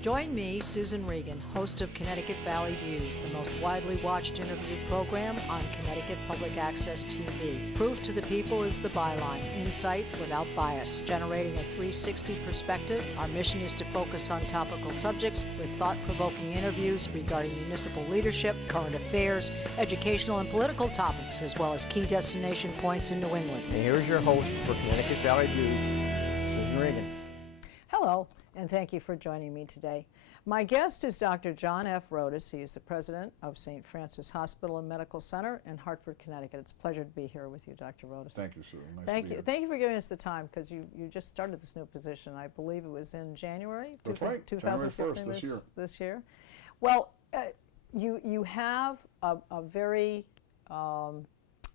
Join me, Susan Regan, host of Connecticut Valley Views, the most widely watched interview program on Connecticut Public Access TV. Proof to the people is the byline, insight without bias, generating a 360 perspective. Our mission is to focus on topical subjects with thought-provoking interviews regarding municipal leadership, current affairs, educational and political topics, as well as key destination points in New England. And here's your host for Connecticut Valley Views, Susan Regan. Hello, and thank you for joining me today. My guest is Dr. John F. Rodis. He is the president of St. Francis Hospital and Medical Center in Hartford, Connecticut. It's a pleasure to be here with you, Dr. Rodis. Thank you, Sue. Nice Thank to be you. here. Thank you for giving us the time, because you just started this new position. I believe it was in January? That's right, 2016 January 1st this year. Well, you have a very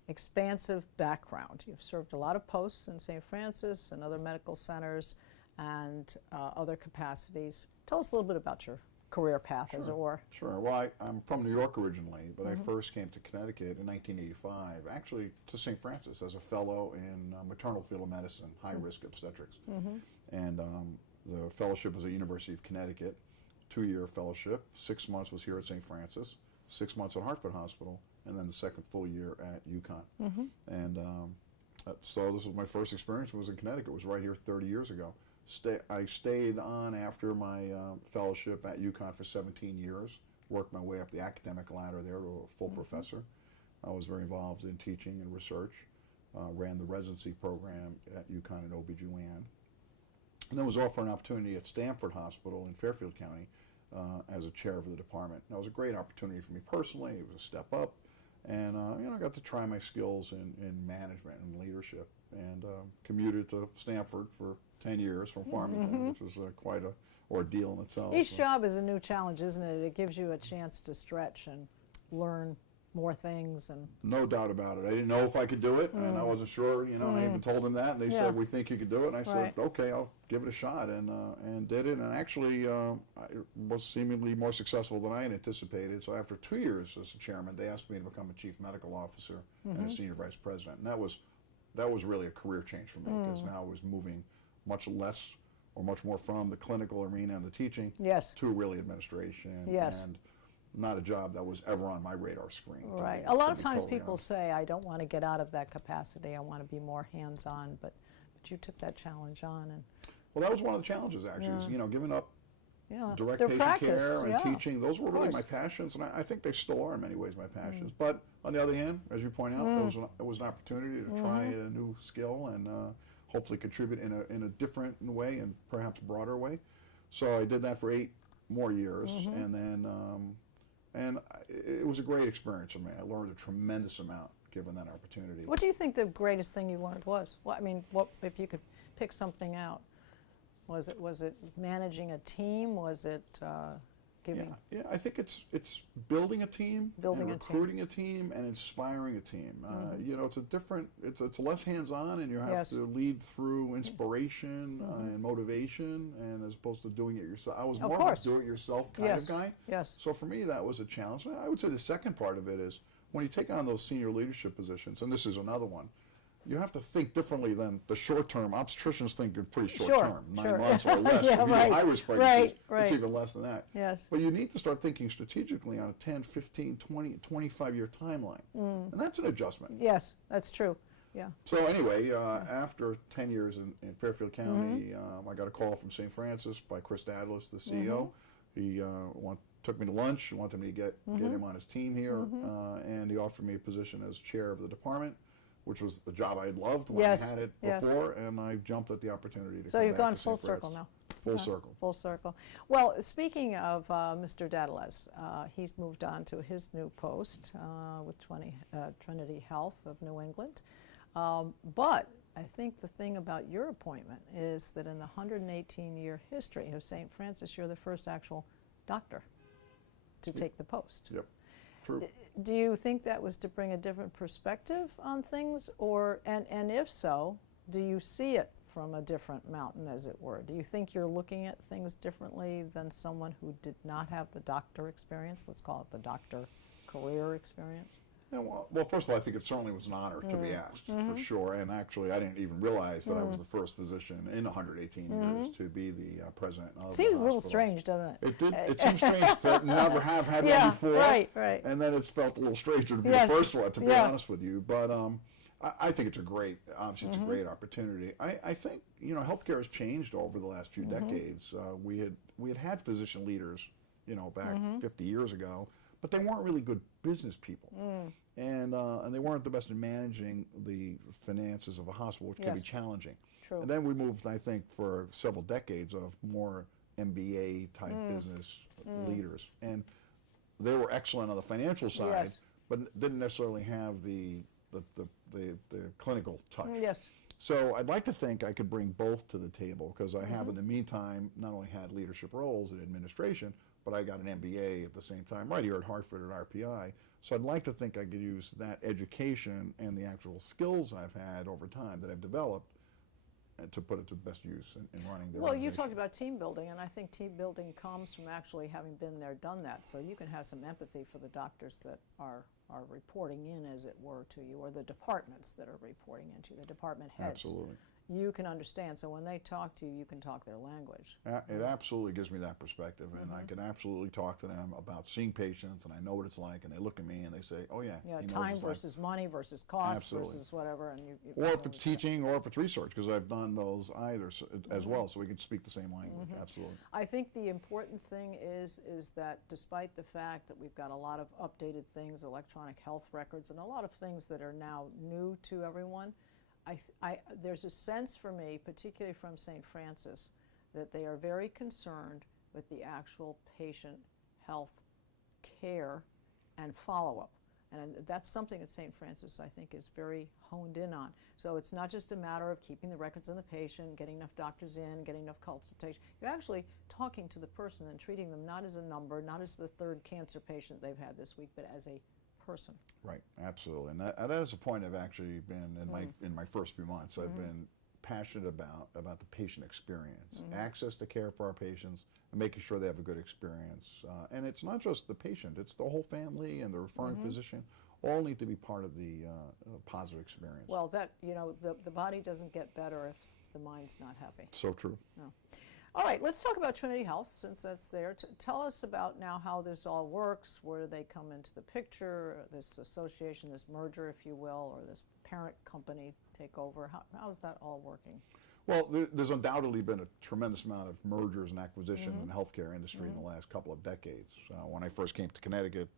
expansive background. You've served a lot of posts in St. Francis and other medical centers and other capacities. Tell us a little bit about your career path, as it were. Sure. Well, I'm from New York originally, but I first came to Connecticut in 1985, actually to St. Francis as a fellow in maternal fetal medicine, high-risk obstetrics. And the fellowship was at University of Connecticut, 2-year fellowship. 6 months was here at St. Francis, 6 months at Hartford Hospital, and then the second full year at UConn. And so this was my first experience. Was in Connecticut. It was right here 30 years ago. I stayed on after my fellowship at UConn for 17 years, worked my way up the academic ladder there to a full professor. I was very involved in teaching and research, ran the residency program at UConn in OBGYN, and then was offered an opportunity at Stamford Hospital in Fairfield County as a chair of the department. That was a great opportunity for me personally. It was a step up, and I got to try my skills in management and leadership, and commuted to Stamford for 10 years from Farmington, which was quite an ordeal in itself. Each job is a new challenge, isn't it? It gives you a chance to stretch and learn more things. And no doubt about it. I didn't know if I could do it, and I wasn't sure, and I even told them that, and they said, we think you could do it, and I said, okay, I'll give it a shot, and did it, and actually it was seemingly more successful than I had anticipated. So after 2 years as a chairman, they asked me to become a chief medical officer and a senior vice president, and that was really a career change for me, because now I was moving much less or much more from the clinical arena and the teaching to really administration, and not a job that was ever on my radar screen. Right. A lot of times people say, I don't want to get out of that capacity, I want to be more hands-on, but you took that challenge on. And well, that was one of the challenges, actually, is, giving up direct their patient practice, care and teaching. Those were really my passions, and I think they still are in many ways my passions. But on the other hand, as you point out, it was an opportunity to try a new skill and hopefully contribute in a different way and perhaps broader way. So I did that for 8 more years, and then and it was a great experience for me. I learned a tremendous amount given that opportunity. What do you think the greatest thing you learned was? Well, I mean, what if you could pick something out? Was it managing a team? Was it giving? Yeah, I think it's building a team, recruiting a team, and inspiring a team. It's less hands-on, and you have to lead through inspiration and motivation, and as opposed to doing it yourself. I was more of a do-it-yourself kind of guy. Yes. So for me, that was a challenge. I would say the second part of it is when you take on those senior leadership positions, and this is another one. You have to think differently than the short-term. Obstetricians think in pretty short-term, 9 months or less. If you do high-risk pregnancies, it's even less than that. Yes. But you need to start thinking strategically on a 10, 15, 20, 25-year timeline. And that's an adjustment. Yes, that's true. Yeah. So anyway, after 10 years in Fairfield County, I got a call from St. Francis by Chris Dadlis, the CEO. He took me to lunch, wanted me to get him on his team here, and he offered me a position as chair of the department, which was a job I had loved when I had it before, and I jumped at the opportunity to come back to St. Francis. So you've gone full circle now. Full circle. Full circle. Well, speaking of Mr. Dadles, he's moved on to his new post with Trinity Health of New England. But I think the thing about your appointment is that in the 118-year history of St. Francis, you're the first actual doctor to take the post. Yep. True. Do you think that was to bring a different perspective on things, and if so, do you see it from a different mountain, as it were? Do you think you're looking at things differently than someone who did not have the doctor experience? Let's call it the doctor career experience. Yeah, well, first of all, I think it certainly was an honor to be asked, for sure. And actually, I didn't even realize that I was the first physician in 118 years to be the president of the Seems a little hospital. strange, doesn't it? It seems strange to never have had Yeah, one before. right. And then it's felt a little stranger to be Yes. the first one, to be Yeah. honest with you. But I think it's a great, obviously it's a great opportunity. I think, healthcare has changed over the last few decades. We had physician leaders, back 50 years ago, but they weren't really good business people. And they weren't the best in managing the finances of a hospital, which can be challenging. True. And then we moved, I think, for several decades of more MBA type business leaders. And they were excellent on the financial side, but didn't necessarily have the clinical touch. Yes. So I'd like to think I could bring both to the table, because I have in the meantime not only had leadership roles in administration, but I got an MBA at the same time right here at Hartford at RPI. So I'd like to think I could use that education and the actual skills I've had over time that I've developed and to put it to best use in running their Well, you organization. talked about team building, and I think team building comes from actually having been there, done that. So you can have some empathy for the doctors that are reporting in, as it were, to you, or the departments that are reporting into, the department heads. Absolutely. You can understand. So when they talk to you, you can talk their language. It absolutely gives me that perspective, and I can absolutely talk to them about seeing patients, and I know what it's like, and they look at me and they say, oh yeah, Yeah, he knows time what it's like. versus money versus cost Absolutely. versus whatever. And you Or if it's teaching or if it's research, because I've done those either as well, so we can speak the same language. Absolutely. I think the important thing is that despite the fact that we've got a lot of updated things, electronic health records, and a lot of things that are now new to everyone, there's a sense for me, particularly from St. Francis, that they are very concerned with the actual patient health care and follow-up. And that's something that St. Francis, I think, is very honed in on. So it's not just a matter of keeping the records on the patient, getting enough doctors in, getting enough consultation. You're actually talking to the person and treating them not as a number, not as the third cancer patient they've had this week, but as a person. Right, absolutely, and that is a point I've actually been in my first few months. I've been passionate about the patient experience, access to care for our patients, and making sure they have a good experience. And it's not just the patient; it's the whole family and the referring physician. All need to be part of the positive experience. Well, the body doesn't get better if the mind's not happy. So true. No. All right, let's talk about Trinity Health, since that's there. Tell us about now how this all works. Where do they come into the picture? This association, this merger, if you will, or this parent company takeover. How's that all working? Well, there's undoubtedly been a tremendous amount of mergers and acquisition in the healthcare industry in the last couple of decades. When I first came to Connecticut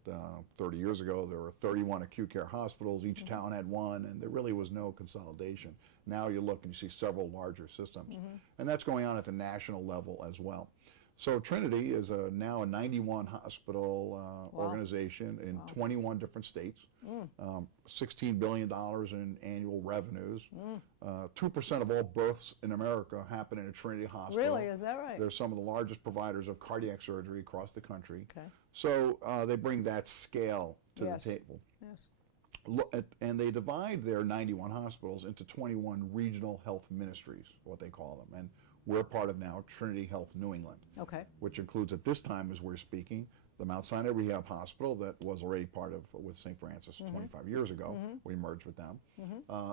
30 years ago, there were 31 acute care hospitals. Each town had one, and there really was no consolidation. Now you look and you see several larger systems. And that's going on at the national level as well. So Trinity is now a 91 hospital organization in 21 different states, $16 billion in annual revenues. 2% of all births in America happen in a Trinity hospital. Really, is that right? They're some of the largest providers of cardiac surgery across the country. Okay. So they bring that scale to the table. Yes. And they divide their 91 hospitals into 21 regional health ministries, what they call them. And we're part of now Trinity Health New England, which includes at this time as we're speaking the Mount Sinai Rehab Hospital that was already part of with St. Francis 25 years ago. We merged with them.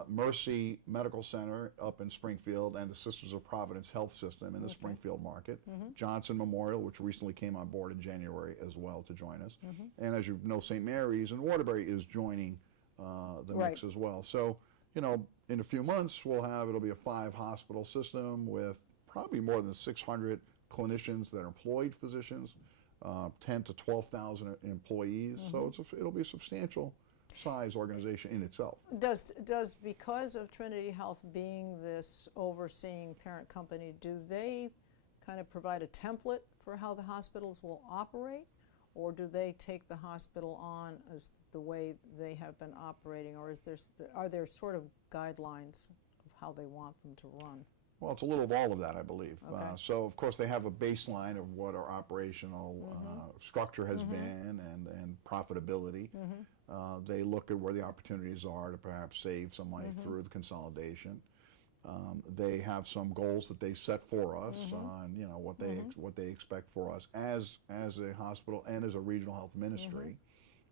Mercy Medical Center up in Springfield and the Sisters of Providence Health System in the Springfield market. Johnson Memorial, which recently came on board in January as well to join us. And as you know, St. Mary's in Waterbury is joining the mix as well. So, in a few months it'll be a 5-hospital system with probably more than 600 clinicians that are employed physicians, 10 to 12,000 employees. So it'll be a substantial size organization in itself. Does because of Trinity Health being this overseeing parent company, do they kind of provide a template for how the hospitals will operate? Or do they take the hospital on as the way they have been operating, or are there sort of guidelines of how they want them to run? Well, it's a little of all of that, I believe. Okay. So, of course, they have a baseline of what our operational structure has been and profitability. They look at where the opportunities are to perhaps save some money through the consolidation. They have some goals that they set for us on, what they expect for us as a hospital and as a regional health ministry.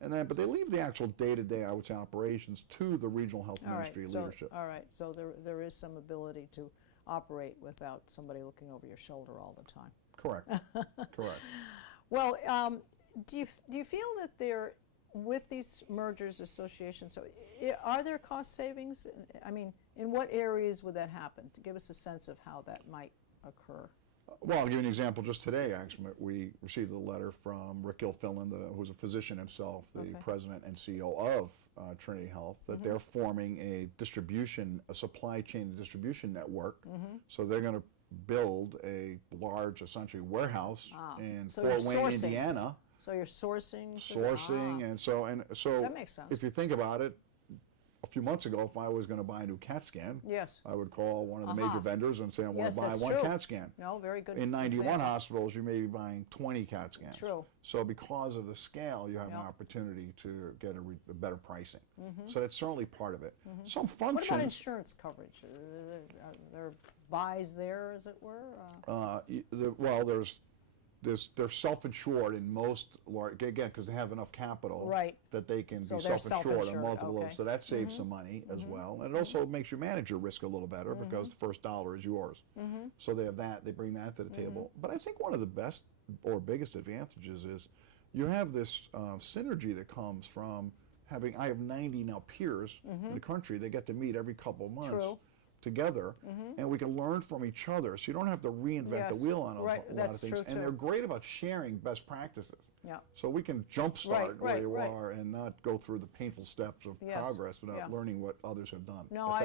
But they leave the actual day-to-day, I would say, operations to the regional health ministry leadership. All right, so there is some ability to operate without somebody looking over your shoulder all the time. Correct. Correct. Well, do you feel that there, with these mergers, associations, so are there cost savings? I mean, in what areas would that happen? To give us a sense of how that might occur. Well, I'll give you an example. Just today, actually, we received a letter from Rick Gilfillan, who's a physician himself, the president and CEO of Trinity Health, that they're forming a supply chain distribution network. So they're going to build a large, essentially, warehouse in Fort Wayne, Indiana. So you're sourcing? And so that makes sense. If you think about it, a few months ago, if I was going to buy a new CAT scan, I would call one of the major vendors and say, I want to buy one CAT scan. No, very good. In 91 hospitals, you may be buying 20 CAT scans. True. So because of the scale, you have an opportunity to get a better pricing. So that's certainly part of it. Some functions. What about insurance coverage? Are there buys there, as it were? Well, they're self-insured in most, again, because they have enough capital that they can be self-insured on multiple, so that saves some money as well. And it also makes you manage your risk a little better because the first dollar is yours. So they have that, they bring that to the table. But I think one of the best or biggest advantages is you have this synergy that comes from having, I have 90 now peers in the country, they get to meet every couple of months. Together, and we can learn from each other, so you don't have to reinvent the wheel on a lot of things. And they're great about sharing best practices. So we can jumpstart where you are and not go through the painful steps of progress without learning what others have done. No,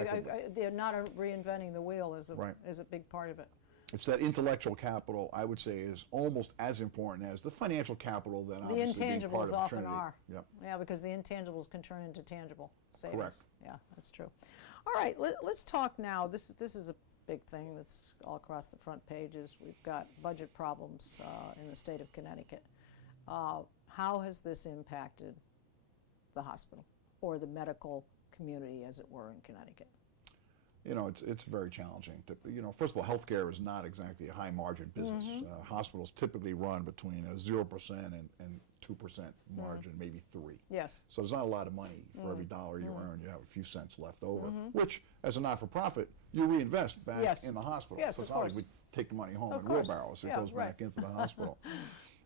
they're not reinventing the wheel is a big part of it. It's that intellectual capital, I would say, is almost as important as the financial capital that obviously being part of Trinity. The intangibles often are. Yeah, because the intangibles can turn into tangible savings. Correct. Yeah, that's true. All right, let's talk now. This is a big thing that's all across the front pages. We've got budget problems in the state of Connecticut. How has this impacted the hospital or the medical community, as it were, in Connecticut? You know, it's very challenging. First of all, healthcare is not exactly a high margin business. Hospitals typically run between a 0% and 2% margin, maybe 3%. Yes. So there's not a lot of money for every dollar you earn. You have a few cents left over, which, as a not-for-profit, you reinvest back in the hospital. Yes, so it's of not course. like we take the money home in wheelbarrows. It goes back into the hospital.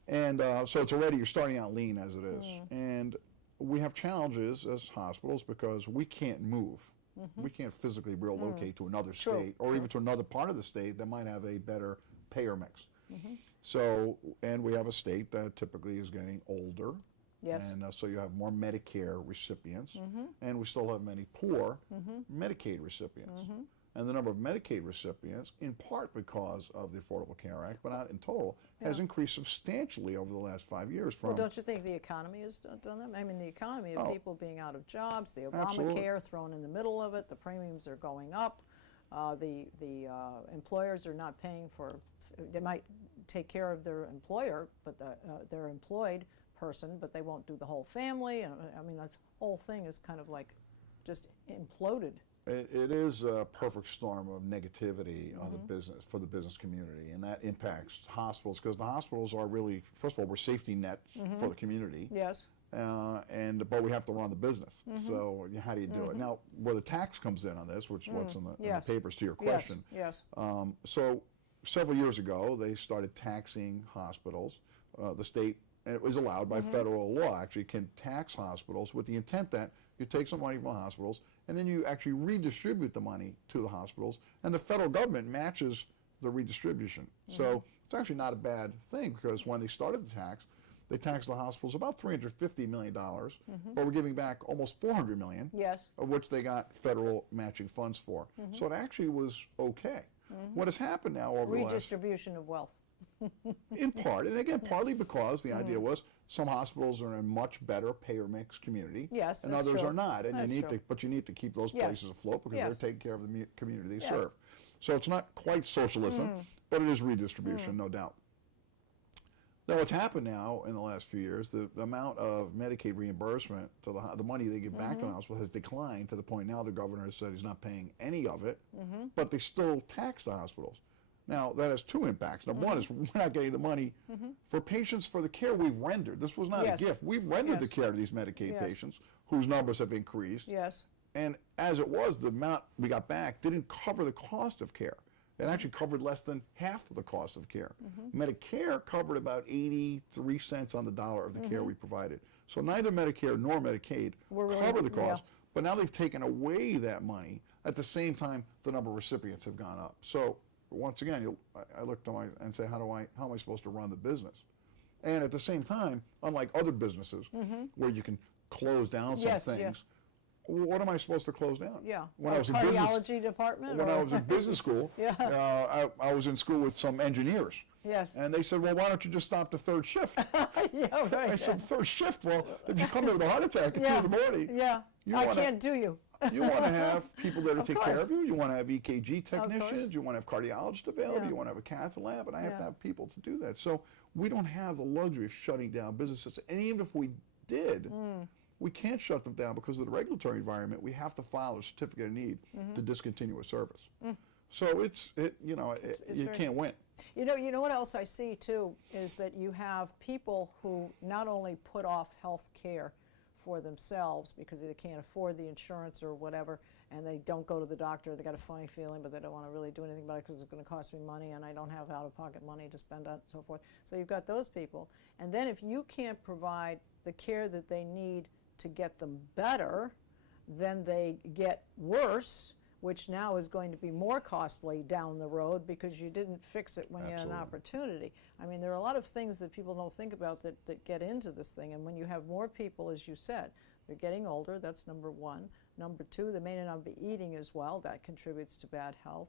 And so it's already, you're starting out lean as it is. And we have challenges as hospitals because we can't move. We can't physically relocate to another state or even to another part of the state that might have a better payer mix. So, and we have a state that typically is getting older. Yes. And so you have more Medicare recipients, and we still have many poor Medicaid recipients. And the number of Medicaid recipients, in part because of the Affordable Care Act, but not in total, has increased substantially over the last 5 years. Well, don't you think the economy has done that? I mean, the economy of people being out of jobs, the Obamacare thrown in the middle of it, the premiums are going up, the employers are not paying for, they might take care of their employer, but their employed person, but they won't do the whole family. And I mean, that whole thing is kind of like just imploded. It is a perfect storm of negativity on the business, for the business community, and that impacts hospitals, because the hospitals are really, first of all, we're safety nets for the community. Yes. But we have to run the business. So how do you do it? Now, where the tax comes in on this, which is what's in the papers to your question. Yes. So several years ago, they started taxing hospitals. The state, and it was allowed by federal law, actually can tax hospitals with the intent that you take some money from the hospitals and then you actually redistribute the money to the hospitals, and the federal government matches the redistribution. So it's actually not a bad thing, because when they started the tax, they taxed the hospitals about $350 million, but we're giving back almost $400 million, of which they got federal matching funds for. So it actually was okay. What has happened now over the last... Redistribution of wealth. In part, and again, partly because the idea was some hospitals are in a much better payer mix community, and others are not, and but you need to keep those places afloat because they're taking care of the community they serve. So it's not quite socialism, but it is redistribution, no doubt. Now, what's happened now in the last few years, the amount of Medicaid reimbursement to the money they give back to the hospital has declined to the point now the governor has said he's not paying any of it, but they still tax the hospitals. Now, that has two impacts. Number one is we're not getting the money for patients for the care we've rendered. This was not a gift. We've rendered the care to these Medicaid patients whose numbers have increased. And as it was, the amount we got back didn't cover the cost of care. It actually covered less than half of the cost of care. Medicare covered about 83 cents on the dollar of the care we provided. So neither Medicare nor Medicaid cover the cost, but now they've taken away that money. At the same time, the number of recipients have gone up. So once again, I look to and say, how am I supposed to run the business? And at the same time, unlike other businesses where you can close down some things, what am I supposed to close down? Yeah. When I was in cardiology department? When I was in business school, I was in school with some engineers. Yes. And they said, well, why don't you just stop the third shift? Yeah, right. I said, third shift? Well, if you come here with a heart attack at 2 in the morning, I can't do you. You want to have people there to take care of you. You want to have EKG technicians. You want to have cardiologists available. You want to have a cath lab. And I have to have people to do that. So we don't have the luxury of shutting down businesses. And even if we did, we can't shut them down because of the regulatory environment. We have to file a certificate of need to discontinue a service. So you can't win. You know what else I see too is that you have people who not only put off health care for themselves because they can't afford the insurance or whatever, and they don't go to the doctor. They got a funny feeling, but they don't want to really do anything about it because it's going to cost me money, and I don't have out-of-pocket money to spend on, and so forth. So you've got those people, and then if you can't provide the care that they need to get them better, then they get worse, which now is going to be more costly down the road because you didn't fix it when you had an opportunity. I mean, there are a lot of things that people don't think about that get into this thing, and when you have more people, as you said, they're getting older, that's number one. Number two, they may not be eating as well, that contributes to bad health.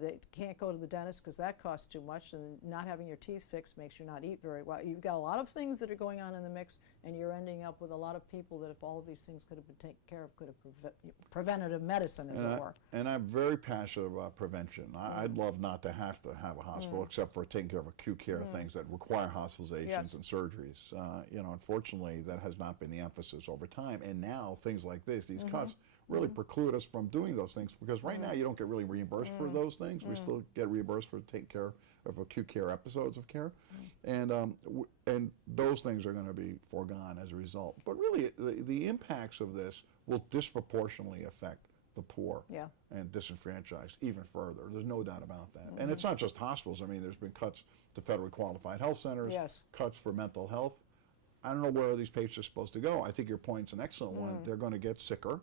They can't go to the dentist because that costs too much, and not having your teeth fixed makes you not eat very well. You've got a lot of things that are going on in the mix, and you're ending up with a lot of people that if all of these things could have been taken care of, could have preventative medicine, as it were. And I'm very passionate about prevention. I'd love not to have a hospital except for taking care of acute care things that require hospitalizations and surgeries. Unfortunately, that has not been the emphasis over time, and now things like this, these cuts, really preclude us from doing those things because right now you don't get really reimbursed for those things. We still get reimbursed for taking care of acute care episodes of care, and those things are going to be foregone as a result. But really, the impacts of this will disproportionately affect the poor and disenfranchised even further. There's no doubt about that. And it's not just hospitals. I mean, there's been cuts to federally qualified health centers, cuts for mental health. I don't know where these patients are supposed to go. I think your point's an excellent one. They're going to get sicker,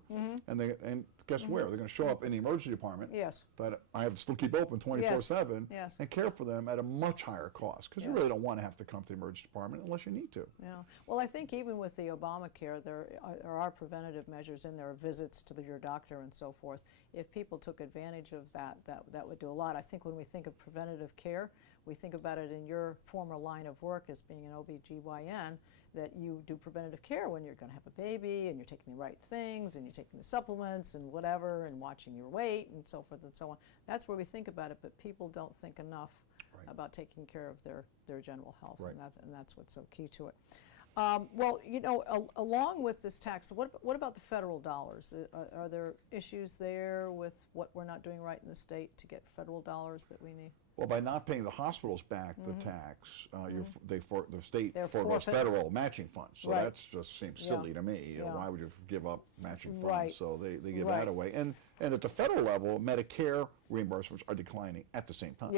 and guess where? They're going to show up in the emergency department. But I have to still keep open 24/7 and care for them at a much higher cost because you really don't want to have to come to the emergency department unless you need to. Well, I think even with the Obamacare, there are preventative measures in there, visits to your doctor and so forth. If people took advantage of that would do a lot. I think when we think of preventative care, we think about it in your former line of work as being an OBGYN, that you do preventative care when you're going to have a baby and you're taking the right things and you're taking the supplements and whatever and watching your weight and so forth and so on. That's where we think about it, but people don't think enough about taking care of their general health, and that's what's so key to it. Well, along with this tax, what about the federal dollars? Are there issues there with what we're not doing right in the state to get federal dollars that we need? Well, by not paying the hospitals back the tax, the state forgoes federal matching funds. So that just seems silly to me. Why would you give up matching funds? So they give that away. And at the federal level, Medicare reimbursements are declining at the same time.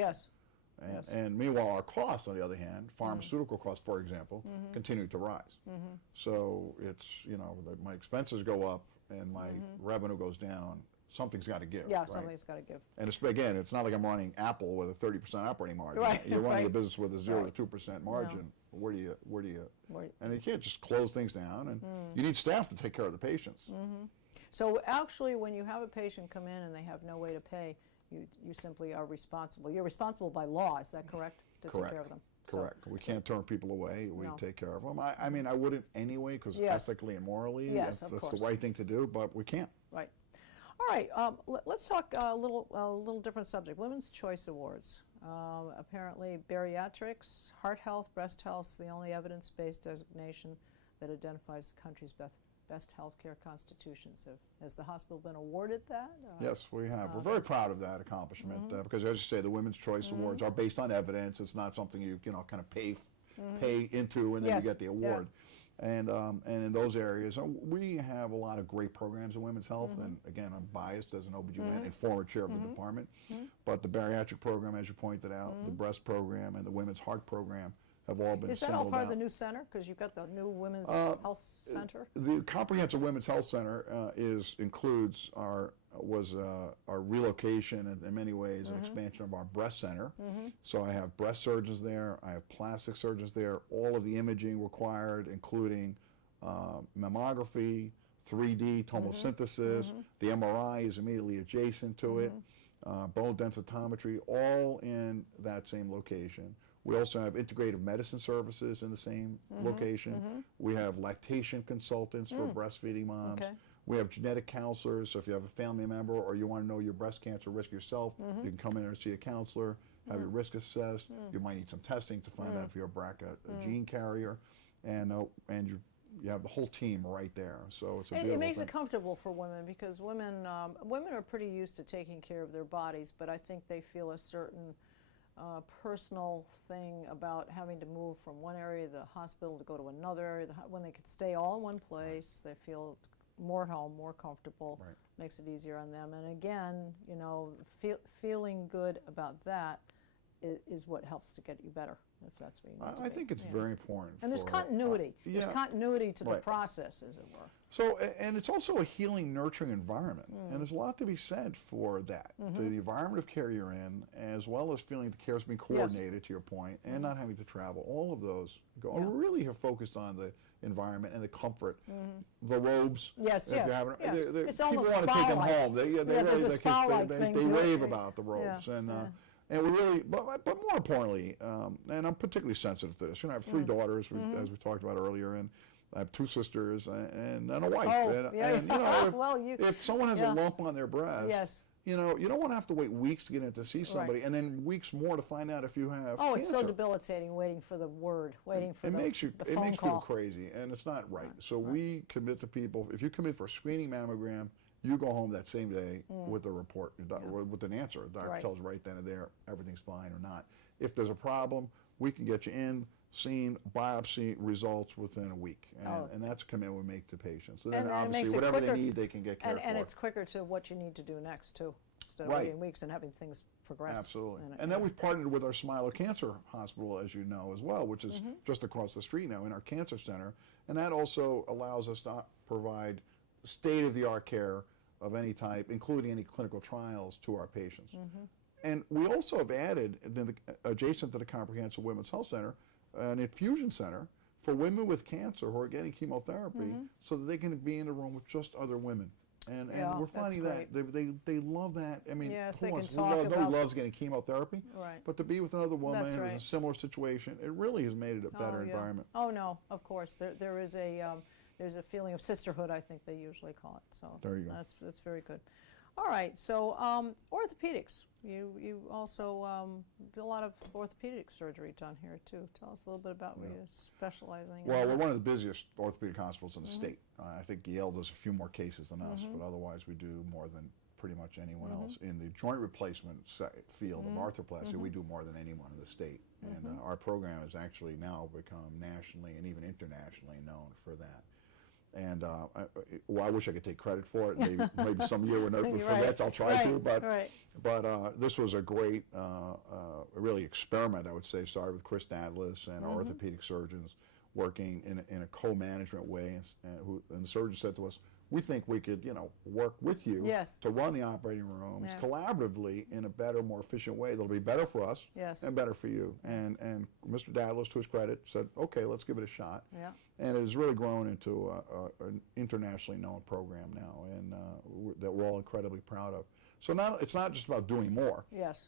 And meanwhile, our costs, on the other hand, pharmaceutical costs, for example, continue to rise. So it's, my expenses go up and my revenue goes down. Something's got to give. Something's got to give. And it's not like I'm running Apple with a 30% operating margin. You're running a business with a 0 to 2% margin. Where do you? And you can't just close things down. And you need staff to take care of the patients. So actually, when you have a patient come in and they have no way to pay, you simply are responsible. You're responsible by law. Is that correct? To take care of them. Correct. We can't turn people away. We take care of them. I mean, I wouldn't anyway, because ethically and morally, that's the right thing to do. But we can't. Right. All right, let's talk a little different subject. Women's Choice Awards. Apparently, bariatrics, heart health, breast health is the only evidence-based designation that identifies the country's best healthcare constitutions. Has the hospital been awarded that? Yes, we have. We're very proud of that accomplishment because, as you say, the Women's Choice Awards are based on evidence. It's not something you kind of pay into and then you get the award. And in those areas, we have a lot of great programs in women's health. And again, I'm biased as an OBGYN and former chair of the department. But the bariatric program, as you pointed out, the breast program, and the women's heart program have all been Is that all part of the out. new center? Because you've got the new Women's Health Center? The Comprehensive Women's Health Center includes our relocation and in many ways an expansion of our breast center. So I have breast surgeons there, I have plastic surgeons there, all of the imaging required, including mammography, 3D tomosynthesis, the MRI is immediately adjacent to it, bone densitometry, all in that same location. We also have integrative medicine services in the same location. We have lactation consultants for breastfeeding moms. Okay. We have genetic counselors, so if you have a family member or you want to know your breast cancer risk yourself, you can come in and see a counselor, have your risk assessed. You might need some testing to find out if you're a BRCA gene carrier, and you have the whole team right there. So it's a beautiful It makes thing. it comfortable for women because women are pretty used to taking care of their bodies, but I think they feel a certain personal thing about having to move from one area of the hospital to go to another area. When they could stay all in one place, they feel more at home, more comfortable, Right. makes it easier on them. And again, you know, feeling good about that is what helps to get you better, if that's what you need to I be. think it's Yeah. very important. And there's for, continuity. There's yeah. continuity to the Right. process, as it were. So, and it's also a healing, nurturing environment, and there's a lot to be said for that. The environment of care you're in, as well as feeling the care is being coordinated, to your point, and not having to travel. All of those go. Yeah. And we really have focused on the environment and the comfort. The robes. Yes, if yes, you haven't, yes. It's people almost want to take them spa-like. home. They Yeah, there's really, a spa-like they thing to it. rave about the robes, Yeah, and we really, but more importantly, and I'm particularly sensitive to this. You know, I have 3 daughters, as we talked about earlier, and I have 2 sisters and a wife. Oh, and, yeah. and, you know, if, Well, if someone has yeah. a lump on their breast, Yes. you know, you don't want to have to wait weeks to get in to see somebody, and then weeks more to find out if you have Oh, it's so cancer. debilitating waiting for the word, waiting for It the, makes you, the it phone makes call. people crazy, and it's not right. So we commit to people. If you come in for a screening mammogram, you go home that same day with a report, with an answer. The doctor Right. tells right then and there everything's fine or not. If there's a problem, we can get you in, seen, biopsy results within a week, and that's a commitment we make to patients. So then And it makes obviously it whatever quicker, they need, they can get cared and for. it's quicker to what you need to do next too, instead of Right. waiting weeks and having things progress. Absolutely. And And then we've partnered with our Smilo Cancer Hospital, as you know, as well, which is just across the street now in our cancer center. And that also allows us to provide state-of-the-art care of any type, including any clinical trials, to our patients. And we also have added, adjacent to the Comprehensive Women's Health Center, an infusion center for women with cancer who are getting chemotherapy so that they can be in a room with just other women. And Yeah, we're that's finding that they love that. I mean, Yes, who they can wants- talk nobody about- loves getting chemotherapy, Right. but to be with another woman That's who's in right. a similar situation, it really has made it a better yeah. environment. Oh no, of course there is there's a feeling of sisterhood, I think they usually call it. So There you go. That's very good. All right, so orthopedics. You also do a lot of orthopedic surgery done here too. Tell us a little bit about what you're specializing in. Well, we're that. one of the busiest orthopedic hospitals in the state. I think Yale does a few more cases than us, but otherwise we do more than pretty much anyone else. In the joint replacement field of arthroplasty, we do more than anyone in the state. And our program has actually now become nationally and even internationally known for that. And I wish I could take credit for it. Maybe some year when we forget, I'll try to. But this was a great, really experiment, I would say. Started with Chris Dadlis and our orthopedic surgeons working in a co-management way. And the surgeon said to us, we think we could, work with you Yes. to run the operating rooms Yeah. collaboratively in a better, more efficient way that'll be better for us Yes. and better for you. And Mr. Dadlis, to his credit, said, okay, let's give it a shot. Yeah. And it has really grown into an internationally known program now, and that we're all incredibly proud of. So it's not just about doing more, Yes.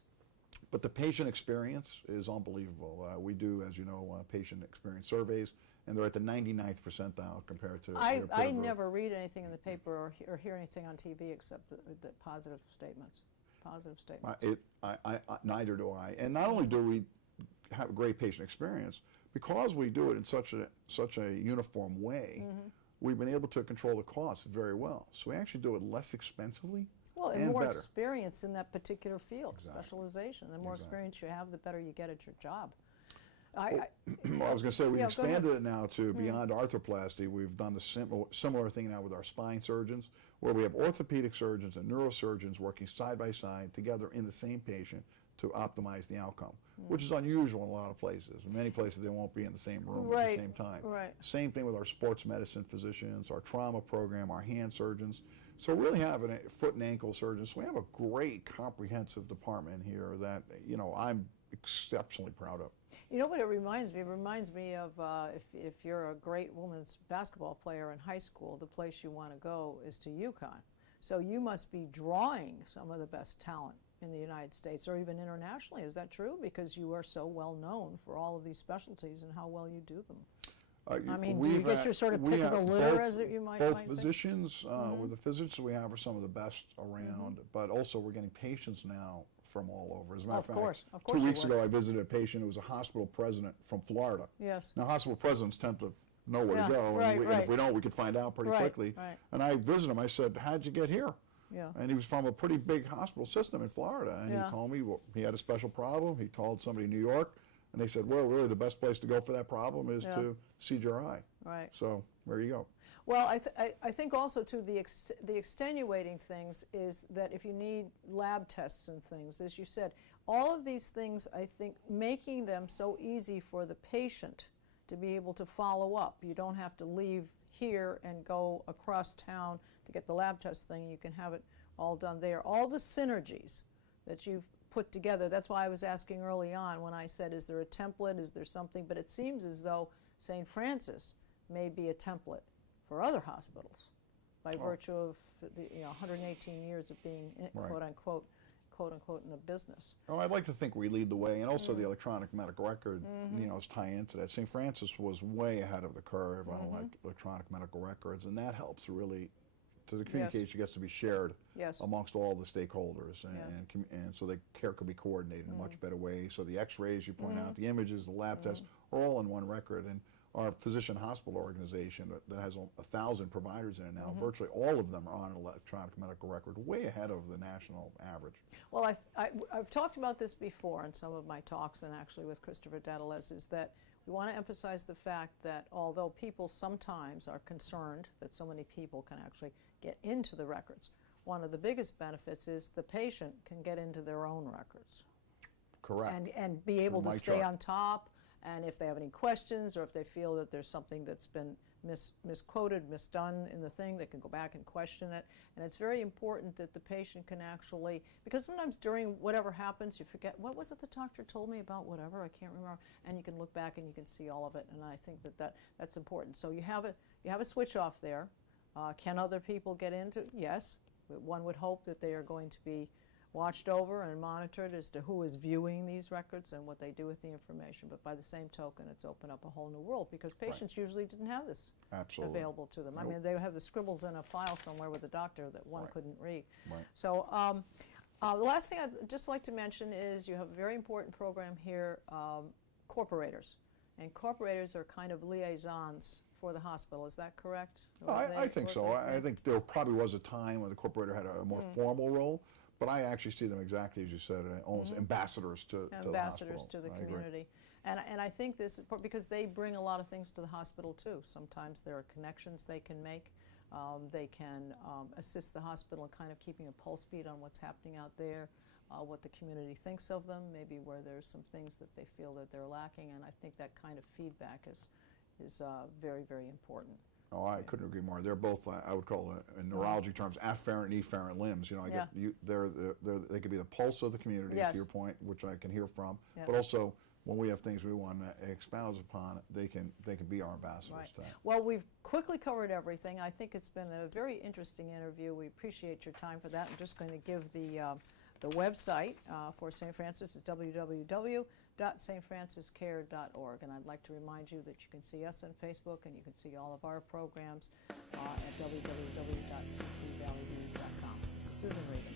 but the patient experience is unbelievable. We do, as you know, patient experience surveys, and they're at the 99th percentile compared to I their peer group. never read anything in the paper or hear anything on TV except the positive statements. Positive statements. Neither do I. And not only do we have a great patient experience, because we do it in such a uniform way, we've been able to control the costs very well. So we actually do it less expensively Well, and and more better. experience in that particular field, Exactly. specialization. The more Exactly. experience you have, the better you get at your job. I Well, I was going to say, we've Yeah, go ahead. expanded it now to beyond arthroplasty. We've done the similar thing now with our spine surgeons, where we have orthopedic surgeons and neurosurgeons working side by side together in the same patient to optimize the outcome, which is unusual in a lot of places. In many places, they won't be in the same room at Right, the same time. right. Same thing with our sports medicine physicians, our trauma program, our hand surgeons. So we really have a foot and ankle surgeons. We have a great comprehensive department here that, you know, I'm exceptionally proud of. You know what it reminds me? It reminds me of if you're a great women's basketball player in high school, the place you want to go is to UConn. So you must be drawing some of the best talent in the United States or even internationally. Is that true? Because you are so well known for all of these specialties and how well you do them. I mean, do you get your sort of pick of the litter, as you might both say? physicians, with the physicians we have are some of the best around, but also we're getting patients now from all over. As a matter of fact, of 2 course weeks you were. ago I visited a patient who was a hospital president from Florida. Yes. Now, hospital presidents tend to know where Yeah, to go, right, and right. if we don't, we could find out pretty Right, quickly. right. And I visited him. I said, "How'd you get here?" Yeah. And he was from a pretty big hospital system in Florida, and Yeah. he told me he had a special problem. He told somebody in New York, and they said, "Well, really, the best place to go for that problem is Yeah. to CGRI." Right. So there you go. Well, I think also too the extenuating things is that if you need lab tests and things, as you said, all of these things, I think, making them so easy for the patient to be able to follow up. You don't have to leave here and go across town to get the lab test thing. You can have it all done there. All the synergies that you've put together, that's why I was asking early on when I said, is there a template, is there something? But it seems as though St. Francis may be a template for other hospitals by virtue of the 118 years of being, Right. quote unquote, in the business. Oh, I'd like to think we lead the way, and also the electronic medical record, you know, is tie into that. St. Francis was way ahead of the curve on electronic medical records, and that helps really. So the communication gets to be shared Yes. amongst all the stakeholders, and, Yeah. and so the care could be coordinated in a much better way. So the X-rays you point out, the images, the lab tests, are all in one record. And our physician hospital organization that has 1,000 providers in it now, virtually all of them are on an electronic medical record, way ahead of the national average. Well, I've talked about this before in some of my talks, and actually with Christopher Dedalus, is that we want to emphasize the fact that although people sometimes are concerned that so many people can actually get into the records, one of the biggest benefits is the patient can get into their own records. Correct. And be able to my stay chart. on top, and if they have any questions or if they feel that there's something that's been misquoted, misdone in the thing, they can go back and question it. And it's very important that the patient can actually, because sometimes during whatever happens, you forget, what was it the doctor told me about whatever, I can't remember, and you can look back and you can see all of it, and I think that's important. So you have a switch off there. Can other people get into? Yes. One would hope that they are going to be watched over and monitored as to who is viewing these records and what they do with the information. But by the same token, it's opened up a whole new world because patients usually didn't have this Absolutely. available to them. I Nope. mean, they have the scribbles in a file somewhere with a doctor that one Right. couldn't read. Right. So the last thing I'd just like to mention is you have a very important program here, corporators. And corporators are kind of liaisons for the hospital. Is that correct? Oh, I think so. I think there probably was a time when the corporator had a more formal role, but I actually see them exactly as you said, almost ambassadors to the ambassadors hospital. to the I agree. community. And I think this is because they bring a lot of things to the hospital too. Sometimes there are connections they can make. They can assist the hospital in kind of keeping a pulse beat on what's happening out there, what the community thinks of them, maybe where there's some things that they feel that they're lacking. And I think that kind of feedback is very, very important. Oh, I couldn't agree more. They're both, I would call it, in neurology terms, afferent and efferent limbs. You know, they could be the pulse of the community, Yes. to your point, which I can hear from. Yes. But also, when we have things we want to expound upon, they can be our ambassadors. Right. To that. Well, we've quickly covered everything. I think it's been a very interesting interview. We appreciate your time for that. I'm just going to give the website for St. Francis is www.stfranciscare.org. And I'd like to remind you that you can see us on Facebook and you can see all of our programs at www.ctvalleyviews.com. This is Susan Regan.